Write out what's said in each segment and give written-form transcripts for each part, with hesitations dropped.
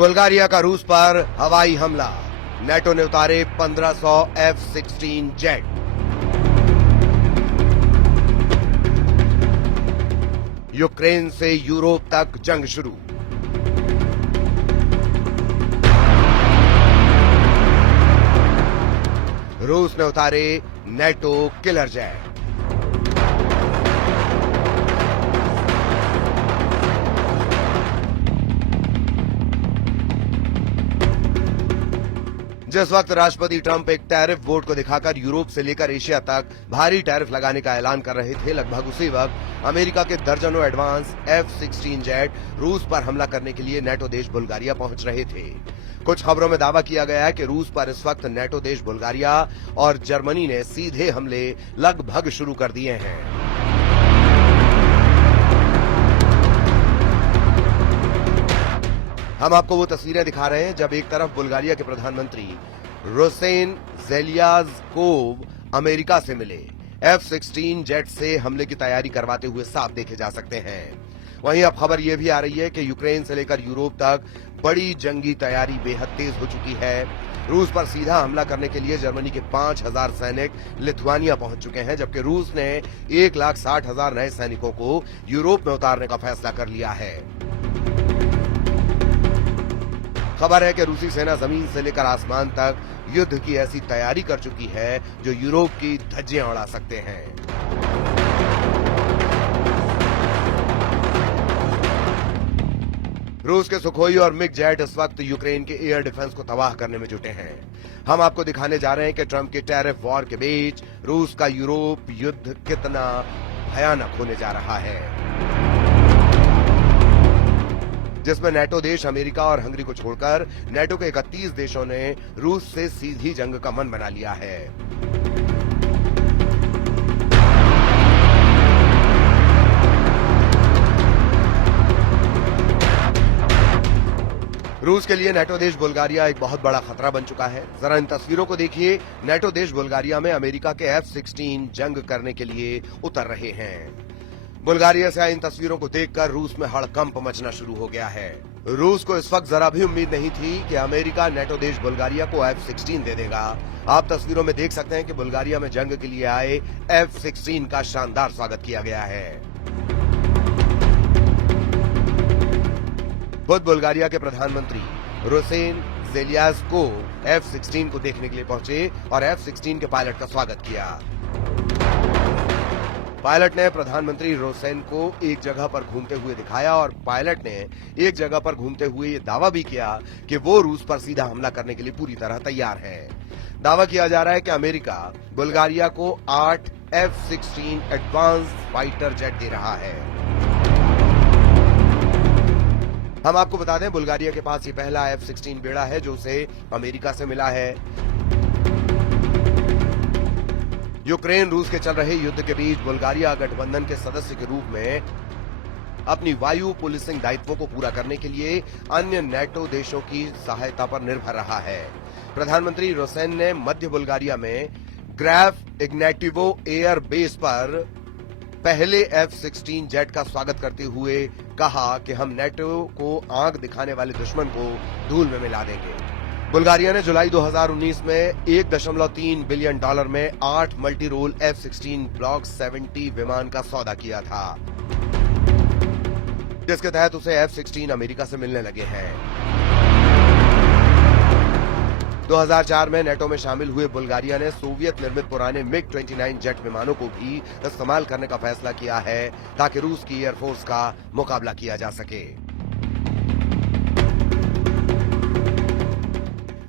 Bulgaria का रूस पर हवाई हमला, नेटो ने उतारे 1500 F-16 जेट। यूक्रेन से यूरोप तक जंग शुरू। रूस ने उतारे नेटो किलर जेट। जिस वक्त राष्ट्रपति ट्रंप एक टैरिफ बोर्ड को दिखाकर यूरोप से लेकर एशिया तक भारी टैरिफ लगाने का ऐलान कर रहे थे, लगभग उसी वक्त अमेरिका के दर्जनों एडवांस F-16 जेट रूस पर हमला करने के लिए नेटो देश बुल्गारिया पहुंच रहे थे। कुछ खबरों में दावा किया गया है कि रूस पर इस वक्त नेटो देश बुल्गारिया और जर्मनी ने सीधे हमले लगभग शुरू कर दिए हैं। हम आपको वो तस्वीरें दिखा रहे हैं जब एक तरफ बुल्गारिया के प्रधानमंत्री रोसेन ज़ेलेज़्कोव अमेरिका से मिले। F-16 जेट से हमले की तैयारी करवाते हुए साफ देखे जा सकते हैं। वहीं अब खबर यह भी आ रही है कि यूक्रेन से लेकर यूरोप तक बड़ी जंगी तैयारी बेहद तेज हो चुकी है। रूस पर सीधा हमला करने के लिए जर्मनी के 5000 सैनिक लिथुआनिया पहुंच चुके हैं, जबकि रूस ने 1,60,000 नए सैनिकों को यूरोप में उतारने का फैसला कर लिया है। खबर है कि रूसी सेना जमीन से लेकर आसमान तक युद्ध की ऐसी तैयारी कर चुकी है जो यूरोप की धज्जियां उड़ा सकते हैं। रूस के सुखोई और मिग जेट इस वक्त यूक्रेन के एयर डिफेंस को तबाह करने में जुटे हैं। हम आपको दिखाने जा रहे हैं कि ट्रंप के टैरिफ वॉर के बीच रूस का यूरोप युद्ध कितना भयानक होने जा रहा है, जिसमें नेटो देश अमेरिका और हंगरी को छोड़कर नेटो के 31 देशों ने रूस से सीधी जंग का मन बना लिया है। रूस के लिए नेटो देश बुल्गारिया एक बहुत बड़ा खतरा बन चुका है। जरा इन तस्वीरों को देखिए। नेटो देश बुल्गारिया में अमेरिका के F-16 जंग करने के लिए उतर रहे हैं। बुल्गारिया से आई इन तस्वीरों को देखकर रूस में हड़कंप मचना शुरू हो गया है। रूस को इस वक्त जरा भी उम्मीद नहीं थी कि अमेरिका नेटो देश बुल्गारिया को F-16 दे देगा। आप तस्वीरों में देख सकते हैं कि बुल्गारिया में जंग के लिए आए F-16 का शानदार स्वागत किया गया है। खुद बुल्गारिया के प्रधानमंत्री रोसेन ज़ेलेज़्कोव F-16 को देखने के लिए पहुंचे और F-16 के पायलट का स्वागत किया। पायलट ने प्रधानमंत्री रोसेन को एक जगह पर घूमते हुए दिखाया और पायलट ने एक जगह पर घूमते हुए ये दावा भी किया कि वो रूस पर सीधा हमला करने के लिए पूरी तरह तैयार है। दावा किया जा रहा है कि अमेरिका बुल्गारिया को 8 F-16 एडवांस फाइटर जेट दे रहा है। हम आपको बता दें, बुल्गारिया के पास ये पहला F-16 बेड़ा है जो उसे अमेरिका से मिला है। यूक्रेन रूस के चल रहे युद्ध के बीच बुल्गारिया गठबंधन के सदस्य के रूप में अपनी वायु पुलिसिंग दायित्वों को पूरा करने के लिए अन्य नेटो देशों की सहायता पर निर्भर रहा है। प्रधानमंत्री रोसेन ने मध्य बुल्गारिया में ग्रैफ इग्नेटिवो एयर बेस पर पहले F-16 जेट का स्वागत करते हुए कहा कि हम नेटो को आंख दिखाने वाले दुश्मन को धूल में मिला देंगे। बुल्गारिया ने जुलाई 2019 में $1.3 बिलियन में 8 मल्टी रोल F-16 ब्लॉक 70 विमान का सौदा किया था, जिसके तहत उसे F-16 अमेरिका से मिलने लगे हैं। 2004 में नेटो में शामिल हुए बुल्गारिया ने सोवियत निर्मित पुराने MiG-29 जेट विमानों को भी इस्तेमाल करने का फैसला किया है ताकि रूस की एयरफोर्स का मुकाबला किया जा सके।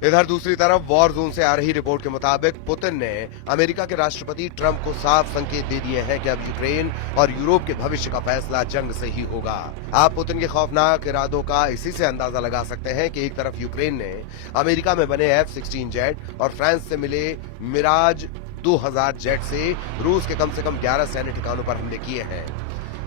इधर दूसरी तरफ वॉर जोन से आ रही रिपोर्ट के मुताबिक पुतिन ने अमेरिका के राष्ट्रपति ट्रंप को साफ संकेत दे दिए हैं कि अब यूक्रेन और यूरोप के भविष्य का फैसला जंग से ही होगा। आप पुतिन के खौफनाक इरादों का इसी से अंदाजा लगा सकते हैं कि एक तरफ यूक्रेन ने अमेरिका में बने F-16 जेट और फ्रांस से मिले मिराज 2000 जेट से रूस के कम से कम 11 सैन्य ठिकानों पर हमले किए हैं।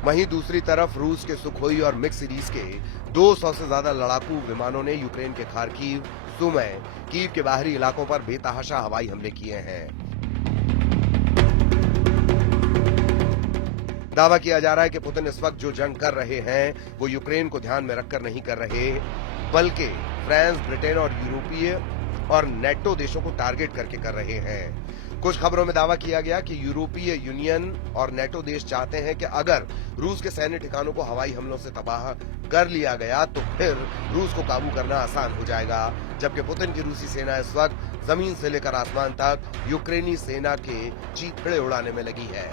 वहीं दूसरी तरफ रूस के सुखोई और मिग सीरीज के 200 से ज्यादा लड़ाकू विमानों ने यूक्रेन के खार्किव, सुमी, कीव के बाहरी इलाकों पर बेतहाशा हवाई हमले किए हैं। दावा किया जा रहा है कि पुतिन इस वक्त जो जंग कर रहे हैं वो यूक्रेन को ध्यान में रखकर नहीं कर रहे, बल्कि फ्रांस, ब्रिटेन और यूरोपीय और नेटो देशों को टारगेट करके कर रहे हैं। कुछ खबरों में दावा किया गया कि यूरोपीय यूनियन और नेटो देश चाहते हैं कि अगर रूस के सैन्य ठिकानों को हवाई हमलों से तबाह कर लिया गया तो फिर रूस को काबू करना आसान हो जाएगा, जबकि पुतिन की रूसी सेना इस वक्त जमीन से लेकर आसमान तक यूक्रेनी सेना के चीथड़े उड़ाने में लगी है।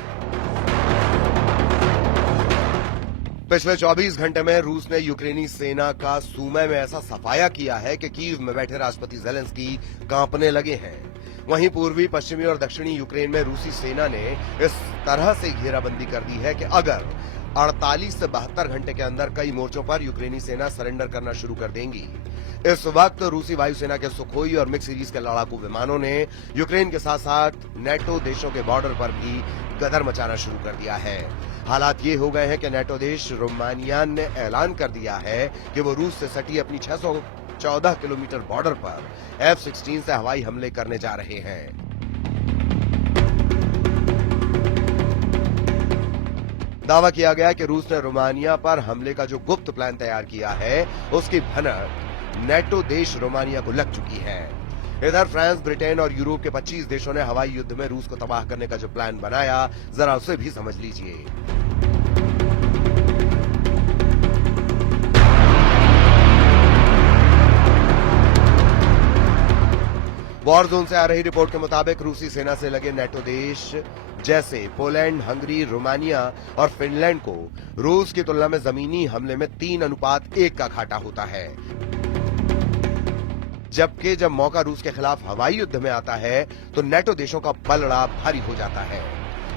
पिछले 24 घंटे में रूस ने यूक्रेनी सेना का सूमे में ऐसा सफाया किया है कि कीव में बैठे राष्ट्रपति ज़ेलेंस्की कांपने लगे हैं। वहीं पूर्वी, पश्चिमी और दक्षिणी यूक्रेन में रूसी सेना ने इस तरह से घेराबंदी कर दी है कि अगर 48 से 72 घंटे के अंदर कई मोर्चों पर यूक्रेनी सेना सरेंडर करना शुरू कर देंगी। इस वक्त रूसी वायुसेना के सुखोई और मिक्स सीरीज के लड़ाकू विमानों ने यूक्रेन के साथ साथ नेटो देशों के बॉर्डर पर भी गदर मचाना शुरू कर दिया है। हालात ये हो गए हैं कि नेटो देश रोमानिया ने ऐलान कर दिया है कि वो रूस से सटी अपनी 614 किलोमीटर बॉर्डर पर F-16 से हवाई हमले करने जा रहे हैं। दावा किया गया कि रूस ने रोमानिया पर हमले का जो गुप्त प्लान तैयार किया है, उसकी भनक नेटो देश रोमानिया को लग चुकी है। इधर फ्रांस, ब्रिटेन और यूरोप के 25 देशों ने हवाई युद्ध में रूस को तबाह करने का जो प्लान बनाया, जरा उसे भी समझ लीजिए। वॉर जोन से आ रही रिपोर्ट के मुताबिक रूसी सेना से लगे नेटो देश जैसे पोलैंड, हंगरी, रोमानिया और फिनलैंड को रूस की तुलना में जमीनी हमले में 3:1 का घाटा होता है, जबकि जब मौका रूस के खिलाफ हवाई युद्ध में आता है तो नेटो देशों का पलड़ा भारी हो जाता है।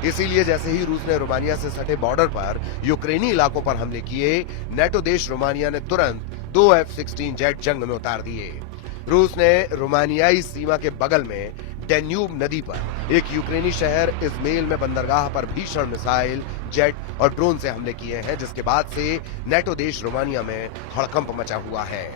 इसीलिए जैसे ही रूस ने रोमानिया से सटे बॉर्डर पर यूक्रेनी इलाकों पर हमले किए, नेटो देश रोमानिया ने तुरंत 2 F-16 जेट जंग में उतार दिए। रूस ने रोमानियाई सीमा के बगल में डेन्यूब नदी पर एक यूक्रेनी शहर इज़मेल में बंदरगाह पर भीषण मिसाइल, जेट और ड्रोन से हमले किए हैं, जिसके बाद से नेटो देश रोमानिया में हड़कंप मचा हुआ है।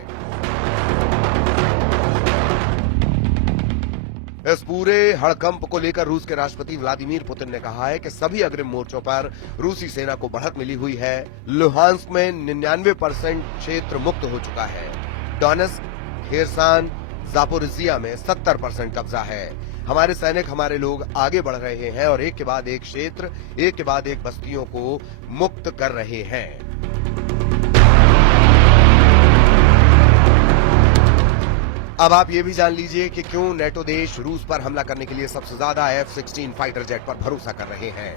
इस पूरे हड़कंप को लेकर रूस के राष्ट्रपति व्लादिमीर पुतिन ने कहा है कि सभी अग्रिम मोर्चों पर रूसी सेना को बढ़त मिली हुई है। लुहांस्क में 99% क्षेत्र मुक्त हो चुका है। डोनेत्स्क, खेरसान, जापोरिजिया में 70% कब्जा है। हमारे सैनिक, हमारे लोग आगे बढ़ रहे हैं और एक के बाद एक क्षेत्र, एक के बाद एक बस्तियों को मुक्त कर रहे हैं। अब आप ये भी जान लीजिए कि क्यों नेटो देश रूस पर हमला करने के लिए सबसे ज्यादा F-16 फाइटर जेट पर भरोसा कर रहे हैं।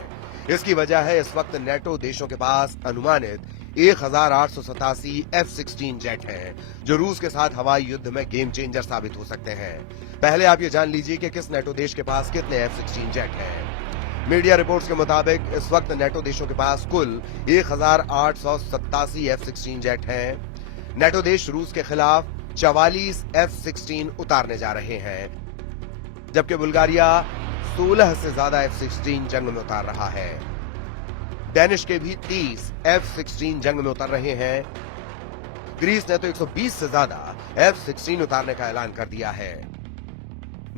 इसकी वजह है इस वक्त नेटो देशों के पास अनुमानित 1887 F-16 जेट हैं, जो रूस के साथ हवाई युद्ध में गेम चेंजर साबित हो सकते हैं। पहले आप ये जान लीजिए कि किस नेटो देश के पास कितने F-16 जेट हैं। मीडिया रिपोर्ट्स के मुताबिक इस वक्त नेटो देशों के पास कुल 1887 F-16 जेट हैं। नेटो देश रूस के खिलाफ 44 F-16 उतारने जा रहे हैं, जबकि बुल्गारिया 16 से ज्यादा F-16 जंग में उतार रहा है। डेनिश के भी 30 F-16 जंग में उतर रहे हैं। ग्रीस ने तो 120 से ज्यादा F-16 उतारने का ऐलान कर दिया है।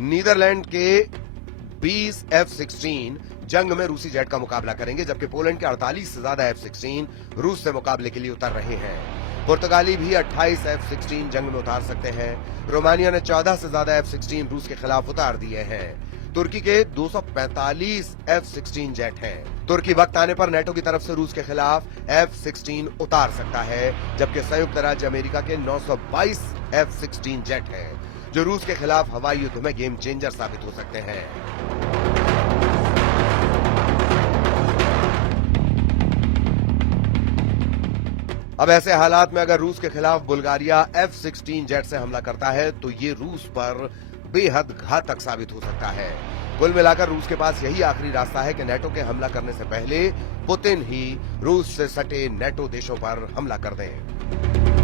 नीदरलैंड के 20 F-16 जंग में रूसी जेट का मुकाबला करेंगे, जबकि पोलैंड के 48 से ज्यादा F-16 रूस से मुकाबले के लिए उतर रहे हैं। पुर्तगाली भी 28 F-16 जंग में उतार सकते हैं। रोमानिया ने 14 से ज्यादा F-16 रूस के खिलाफ उतार दिए हैं। तुर्की के 245 F-16 जेट हैं। तुर्की वक्त आने पर नेटो की तरफ से रूस के खिलाफ F-16 उतार सकता है, जबकि संयुक्त राज्य अमेरिका के 922 F-16 जेट हैं, जो रूस के खिलाफ हवाई युद्ध में गेम चेंजर साबित हो सकते हैं। अब ऐसे हालात में अगर रूस के खिलाफ बुल्गारिया F-16 जेट से हमला करता है तो ये रूस पर बेहद घातक साबित हो सकता है। कुल मिलाकर रूस के पास यही आखिरी रास्ता है कि नेटो के हमला करने से पहले पुतिन ही रूस से सटे नेटो देशों पर हमला कर दें।